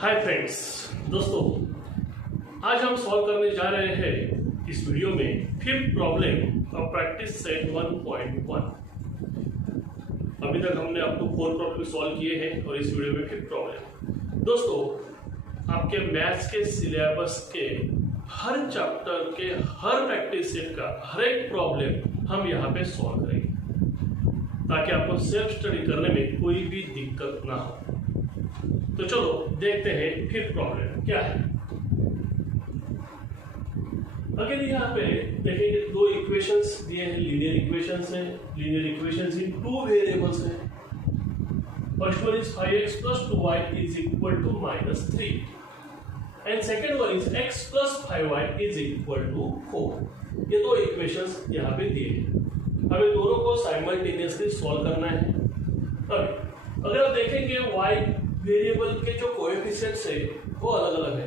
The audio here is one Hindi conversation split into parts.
हाय फ्रेंड्स, दोस्तों आज हम सॉल्व करने जा रहे हैं इस वीडियो में fifth problem of practice set 1.1। अभी तक हमने आपको 4 प्रॉब्लम सॉल्व किए हैं और इस वीडियो में फिफ्थ प्रॉब्लम। दोस्तों, आपके मैथ्स के सिलेबस के हर चैप्टर के हर प्रैक्टिस सेट का हर एक प्रॉब्लम हम यहाँ पे सॉल्व करेंगे ताकि आपको सेल्फ स्टडी करने में कोई भी दिक्कत ना हो। तो चलो देखते हैं फिफ्थ प्रॉब्लम क्या है। अगर यहाँ पे देखेंगे दो इक्वेशंस दिए हैं, लीनियर इक्वेशंस हैं। लीनियर इक्वेशंस इन 2 वेरिएबल्स हैं। First one is 5x plus 2y is equal to -3 and second one is x plus 5y is equal to 4। ये दो इक्वेशंस यहाँ पे दिए हैं, हमें दोनों को साइमल्टेनियसली सॉल्व करना है। अब अगर आप देखेंगे y वेरिएबल के जो कोएफिशिएंट्स है वो अलग अलग है,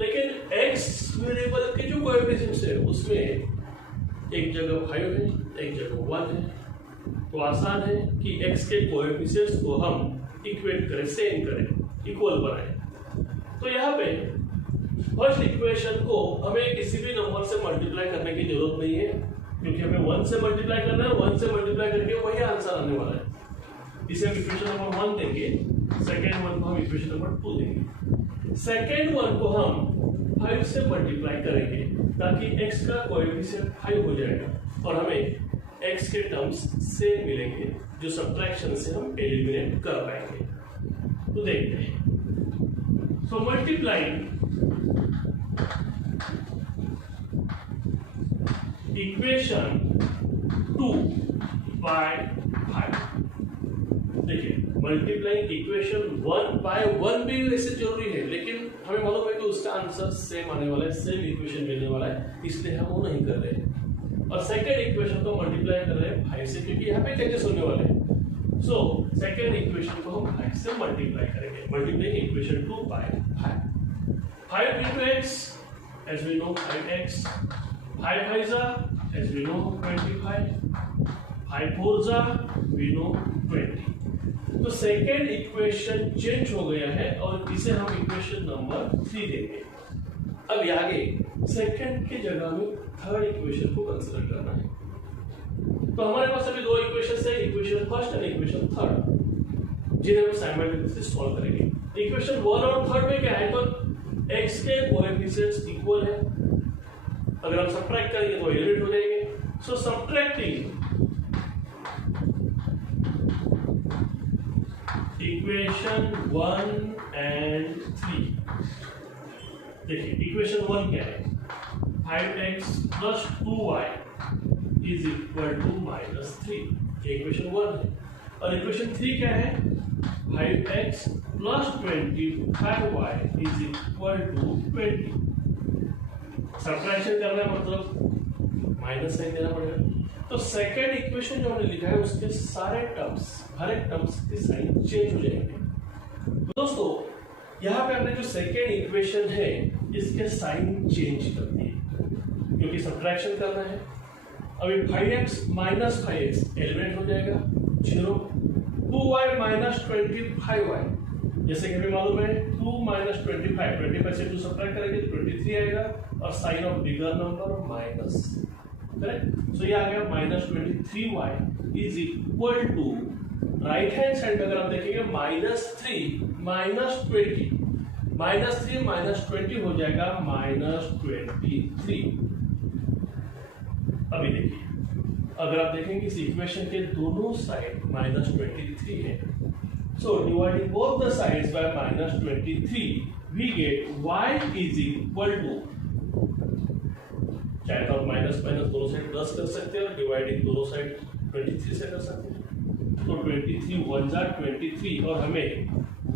लेकिन x वेरिएबल के जो कोएफिशिएंट्स है उसमें एक जगह 5 है, एक जगह 1 है। तो आसान है कि x के कोएफिशिएंट्स को हम इक्वेट करें, सेम करें, इक्वल बनाएं। तो यहाँ पे फर्स्ट इक्वेशन को हमें किसी भी नंबर से मल्टीप्लाई करने की जरूरत नहीं है, क्योंकि हमें 1 से मल्टीप्लाई करना है। 1 से मल्टीप्लाई करके वही आंसर आने वाला है। इसे हम इक्वेशन नंबर 1 देंगे, सेकेंड वन को हम इक्वेशन नंबर 2 देंगे। सेकेंड वन को हम 5 से मल्टीप्लाई करेंगे ताकि x का कोएफिशिएंट 5 हो जाएगा और हमें x के टर्म्स सेम मिलेंगे, जो सब्ट्रैक्शन से हम एलिमिनेट कर पाएंगे। तो देखते हैं। सो मल्टीप्लाइंग इक्वेशन 2 बाय 5। देखिए, मल्टीप्लाइंग इक्वेशन 1 बाय 1 भी वैसे जरूरी है, लेकिन हमें मालूम है कि उसका आंसर सेम आने वाला है, सेम इक्वेशन मिलने वाला है, इसलिए हम वो नहीं कर रहे हैं। और सेकेंड इक्वेशन को मल्टीप्लाई कर रहे हैं 5 से, क्योंकि यहाँ पे चेंजेस होने वाले हैं। सो सेकेंड इक्वेशन को हम 5 से मल्टीप्लाई करेंगे। Multiplying equation 2 by 5। 5 into x, as we know 5x, 5 5s are, as we know 25, 5 4s are, we know 20। तो सेकेंड इक्वेशन चेंज हो गया है और इसे हम इक्वेशन नंबर 3 देंगे। अब आगे सेकेंड की जगह में थर्ड इक्वेशन को कंसीडर करना है। तो हमारे पास अभी दो इक्वेशन है, इक्वेशन फर्स्ट और इक्वेशन थर्ड, जिन्हें हम साइमल्टेनियसली सॉल्व करेंगे। इक्वेशन 1 और थर्ड में क्या है, तो x के कोएफिशिएंट्स इक्वल है। अगर हम सब्ट्रैक्ट करेंगे तो एलिमिनेट हो जाएंगे। सो सब्ट्रैक्टिंग इक्वेशन 1 एंड 3। देखिए, इक्वेशन 1 क्या है, 5x plus 2y is equal to -3। ये इक्वेशन 1 है। और इक्वेशन 3 क्या है, 5x plus 25y is equal to 20। Subtraction करना है मतलब माइनस साइन देना पड़ेगा। तो सेकेंड इक्वेशन जो हमने लिखा है उसके सारे टर्म्स, हर एक टर्म्स के साइन चेंज हो जाएंगे। दोस्तों, यहाँ पे हमने जो सेकेंड इक्वेशन है इसके साइन चेंज कर दिए, क्योंकि सब्ट्रैक्शन करना है। अभी 5x माइनस 5x एलिमिनेट हो जाएगा, 0। 2y माइनस 25y, जैसे कि हमें मालूम है 2 माइनस 25 से 2 सब्ट्रैक्ट करेंगे 23 आएगा, और sign of bigger number minus, correct. So ये आ गया -23y is equal to, right hand side में अगर आप देखेंगे -3 -20, -3 -20 हो जाएगा -23। अभी देखिए, अगर आप देखेंगे इस इक्वेशन के दोनों साइड -23 है, so dividing both the sides by -23 we get y is equal to, चाहे तो आप माइनस माइनस दोनों साइड प्लस कर सकते हैं और डिवाइडिंग दोनों साइड 23 से कर सकते हैं। तो 23 1 जा 23 और हमें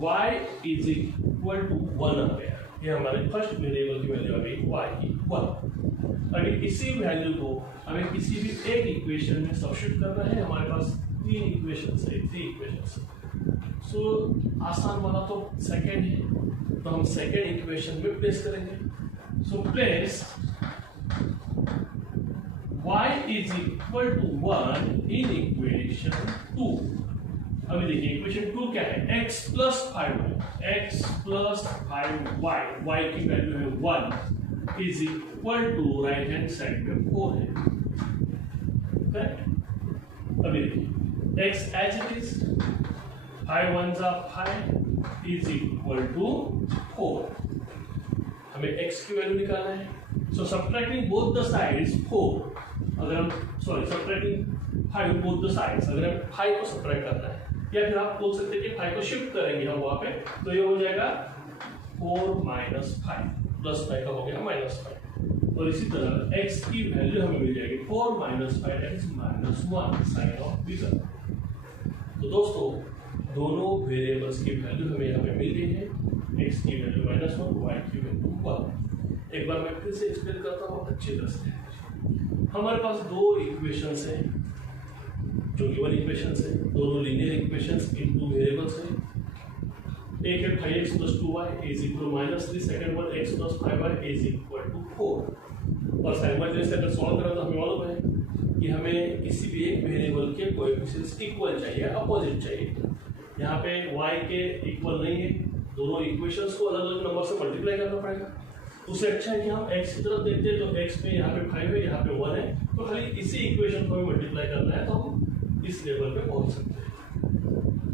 y इज इक्वल टू 1 आ गया। ये हमारे फर्स्ट वेरिएबल की वैल्यू आ गई y की 1। अभी इसी वैल्यू को हमें किसी भी एक इक्वेशन में सब्स्टिट्यूट करना है। हमारे पास 3 इक्वेशंस है, 3 इक्वेशंस। सो आसान वाला तो सेकेंड है, तो हम सेकेंड इक्वेशन में प्लेस करेंगे। So place y is equal to 1 in equation 2। अभी देखिए इक्वेशन 2 क्या है, x plus 5y, x plus 5y, y की वैल्यू है 1 is equal to right hand side में 4 है, करेक्ट। अभी देखिए x as it is 5 1s are 5 is equal to 4, हमें x की वैल्यू निकालना है। So subtracting both the sides 4, अगर हम सब्ट्रैक्टिंग 5 बोथ द साइड्स, अगर हम 5 को सब्ट्रैक्ट करना है, या फिर आप बोल सकते हैं कि 5 को शिफ्ट करेंगे हम वहां पे, तो ये हो जाएगा 4 माइनस 5, प्लस 5 का हो गया माइनस 5। और इसी तरह x की वैल्यू हमें मिल जाएगी 4 minus 5 that is minus 1 sign of bigger. तो दोस्तों दोनों वेरिएबल्स की वैल्यू हमें यहाँ पे मिल गई है, x की वैल्यू -1, y की वैल्यू 1। एक बार मैं फिर से एक्सप्लेन करता हूँ अच्छी तरह से। हमारे पास दो इक्वेशंस हैं जो गिवन इक्वेशंस है, दोनों linear equations in two variables हैं। एक है 5x plus 2y is equal -3, second one x plus 5y is equal to 4। और साइमल्टेनियसली अगर सॉल्व करें तो हमें मालूम है कि हमें किसी भी एक वेरिएबल के कोएफिशिएंट्स इक्वल चाहिए, अपोजिट चाहिए। यहाँ पे y के इक्वल नहीं है, दोनों इक्वेशंस को अलग अलग नंबर से मल्टीप्लाई करना पड़ेगा। उससे अच्छा है कि हम x की तरफ देखते हैं, तो x पे यहाँ पे 5 है, यहाँ पे 1 है, तो खाली इसी इक्वेशन को हमें मल्टीप्लाई करना है तो हम इस लेवल पे पहुंच सकते हैं,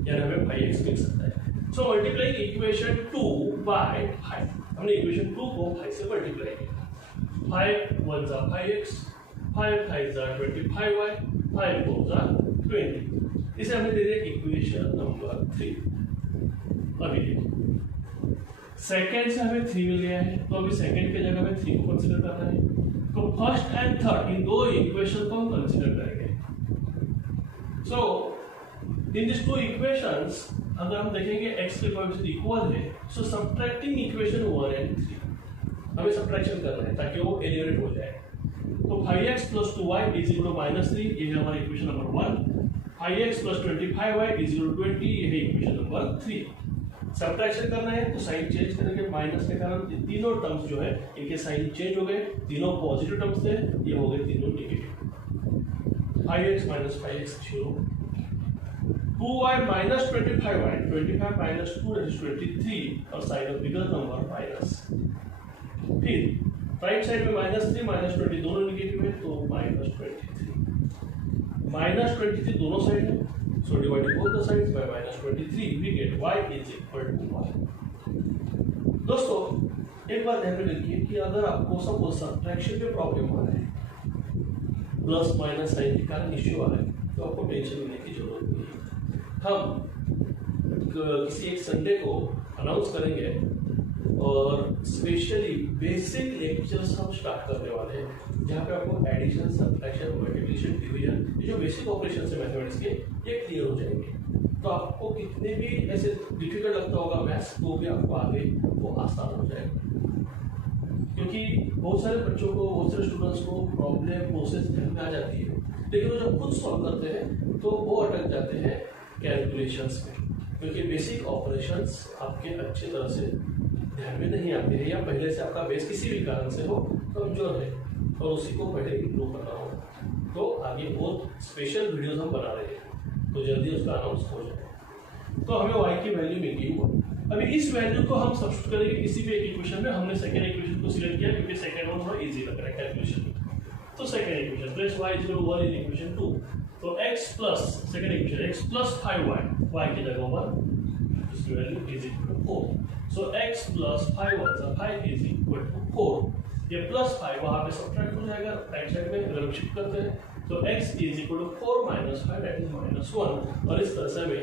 यानी हमें 5x मिल सकता है। सो मल्टीप्लाई इक्वेशन 2 बाय 5, हमने इक्वेशन 2 को 5 से मल्टीप्लाई किया। 5 1s are 5x, 5 5s are 25y, 5 4s are 20। इसे हमने दे दिया इक्वेशन नंबर 3। अभी देखिए सेकेंड से हमें 3 मिल गया है, तो अभी सेकेंड की जगह हमें 3 को कंसीडर करना है। तो फर्स्ट एंड थर्ड इन दो इक्वेशन को हम कंसीडर करेंगे। सो इन दिस टू इक्वेशंस अगर हम देखेंगे x के कोएफिशिएंट इक्वल है, सो सब्ट्रैक्टिंग इक्वेशन 1 एंड 3 हमें सब्ट्रैक्शन करना है ताकि वो एलिमिनेट हो जाए। तो 5x plus 2y is equal to -3, ये है हमारा equation number 1। 5x plus 25y is equal to 20, ये है इक्वेशन नंबर 3। सब्ट्रैक्शन करना है तो साइन चेंज करेंगे, माइनस के कारण ये तीनों टर्म्स जो है इनके साइन चेंज हो गए, तीनों पॉजिटिव टर्म्स थे, ये हो गए तीनों negative. 5x minus 5x 0, 2y minus 25y, 25 minus 2 that is 23, और sign of bigger number minus. फिर राइट साइड में -3 -20 दोनों नेगेटिव है, तो -23 दोनों साइड है, so dividing both the sides by -23 we get y is equal to 1। दोस्तों एक बात ध्यान में रखिए कि अगर आपको सपोज सब्ट्रैक्शन पे प्रॉब्लम आ रहा है, प्लस माइनस साइन के कारण इश्यू आ रहा है, तो आपको टेंशन लेने की जरूरत नहीं है। हम किसी एक संडे को अनाउंस करेंगे और स्पेशली बेसिक लेक्चर्स हम स्टार्ट करने वाले हैं, जहाँ पे आपको एडिशन, सब्ट्रैक्शन, मल्टीप्लिकेशन, डिवीजन, ये जो बेसिक ऑपरेशन है मैथमेटिक्स के, ये क्लियर हो जाएंगे। तो आपको कितने भी ऐसे डिफिकल्ट लगता होगा मैथ्स, तो भी आपको आगे वो आसान हो जाएगा। क्योंकि बहुत सारे बच्चों को, बहुत सारे स्टूडेंट्स को प्रॉब्लम प्रोसेस ध्यान में आ जाती है, लेकिन वो जब खुद सॉल्व करते हैं तो वो अटक जाते हैं कैलकुलेशंस में, क्योंकि बेसिक ऑपरेशंस आपके अच्छी तरह से ध्यान में नहीं आते हैं, या पहले से आपका बेस किसी भी कारण से हो कमजोर है और उसी को पहले इम्प्रूव करना हो। तो आगे बहुत स्पेशल वीडियोस हम बना रहे हैं, तो जल्दी उसका अनाउंस हो जाए। तो हमें y की वैल्यू मिल गई। अभी इस वैल्यू को हम सब्स्टिट्यूट करेंगे किसी भी एक इक्वेशन में। हमने सेकंड इक्वेशन को सिलेक्ट किया क्योंकि सेकंड वन थोड़ा इजी लग रहा है कैलकुलेशन में। तो second equation plus y is equal to 1 in equation 2, तो x plus second equation x plus 5y, y की जगह 1, इसकी value is equal to 4। So x plus 5 1 5 is equal to 4। ये प्लस 5 वहां पे सब्ट्रैक्ट हो जाएगा राइट साइड में, अगर हम शिफ्ट करते हैं तो x is equal to 4 minus 5 that is -1। और इस तरह से हमें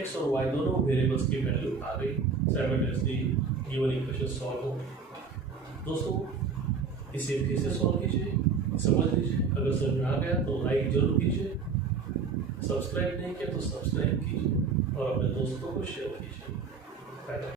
x और y दोनों वेरिएबल्स की वैल्यू आ गई। साइमल्टेनियसली गिवन इक्वेशन सॉल्व हो गई। दोस्तों इसे फिर से सॉल्व कीजिए, समझ लीजिए। अगर समझ में आ गया तो लाइक जरूर कीजिए, सब्सक्राइब नहीं किया तो सब्सक्राइब कीजिए और अपने दोस्तों को शेयर कीजिए।